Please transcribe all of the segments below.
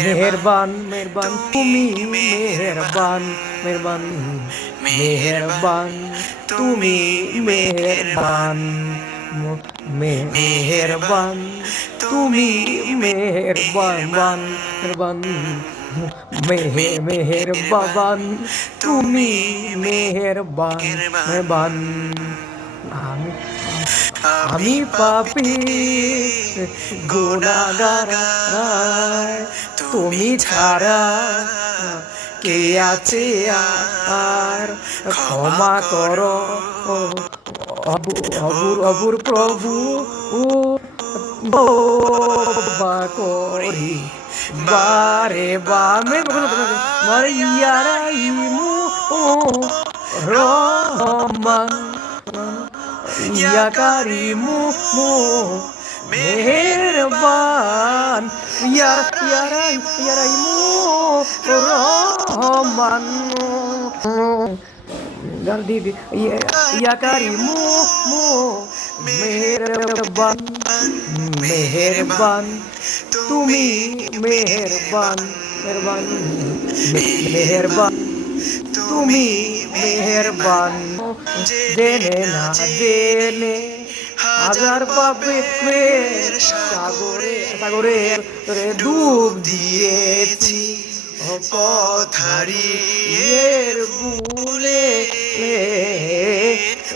মেহেরবান মেহেরবান তুমি মেহেরবান মেহেরবান মেহেরবান তুমি মেহেরবান মেহেরবান তুমি মেহেরবান মেহেরবান মেহেরবান তুমি মেহেরবান মেহেরবান আমি আমি পাপী গুনাহগার তুমি ছাড়া কে আছে আর ক্ষমা করো অবুর প্রভু বা করি বারে বামে মারে ইয়ারাইমু রহমান ইয়া কারিমু মেহেরবান ইয়ারাইমু রহমান জলদি ইয়া কারিমু মেহেরবান মেহেরবান তুমি মেহেরবান মেহেরবান মেহেরবান তুমি মেহেরবান জেনে না জেনে হাজার পাপের সাগরে ডুব দিয়েছি পথারির বুলে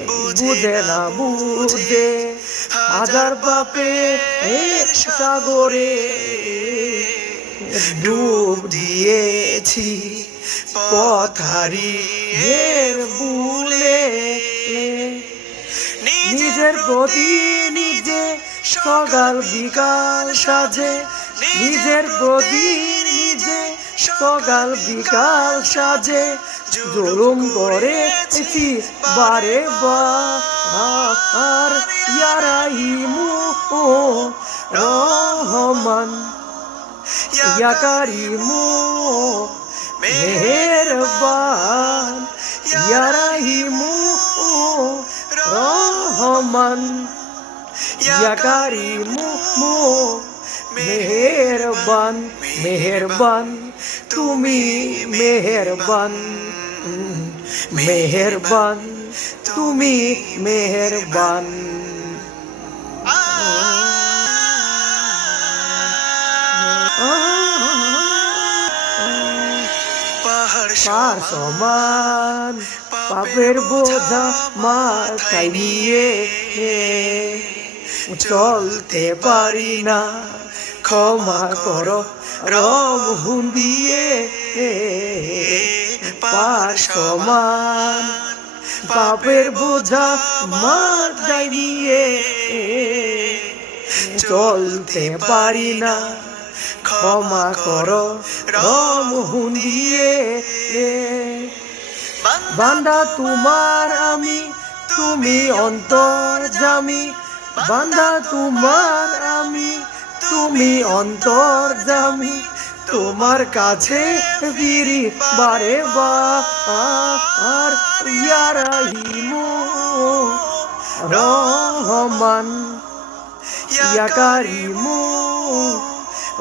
বুঝে না বুঝে হাজার পাপের সাগরে ডুব দিয়েছি পথারির বুলে নিজের প্রতি নিজে সকাল বিকাল সাজে নিজের প্রতি নিজে সকাল বিকাল সাজে জুলুম করেছি বারে বার ইয়ারাইমু রহমান ইয়া কারিমু মেহেরবান ইয়ারাইমু রহমান ইয়া কারিমু মেহেরবান মেহেরবান তুমি মেহেরবান মেহেরবান তুমি মেহেরবান পাহাড় সমান পাপের বোঝা মাথায় নিয়ে চলতে পারি না ক্ষমা করো রং দিয়ে পাহাড় সমান পাপের বোঝা মাথায় নিয়ে চলতে পারি না ক্ষমা করো রং দিয়ে বান্দা তোমার আমি তুমি অন্তর্যামী বান্দা তোমার আমি তুমি অন্তর্যামী তোমার কাছে ফিরি বারে বার ইয়ারাইমু রহমান ইয়া কারিমু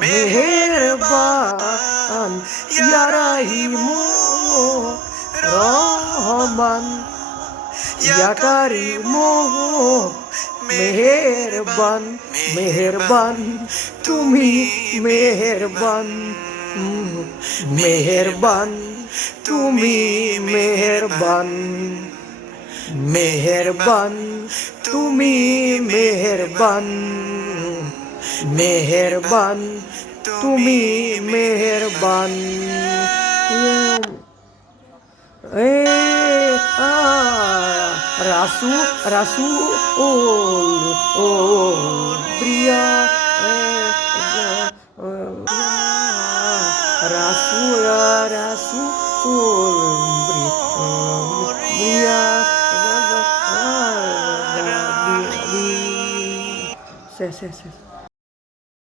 মেহেরবান ইয়ারাইমু রহমান ইয়া কারিমু মেহেরবান মেহেরবান তুমি মেহেরবান মেহেরবান তুমি মেহেরবান মেহেরবান তুমি মেহেরবান মেহেরবান তুমি মেহেরবান রাসু রাসু ও প্রিয়া রাসু রাসু প্রিয়া শেষ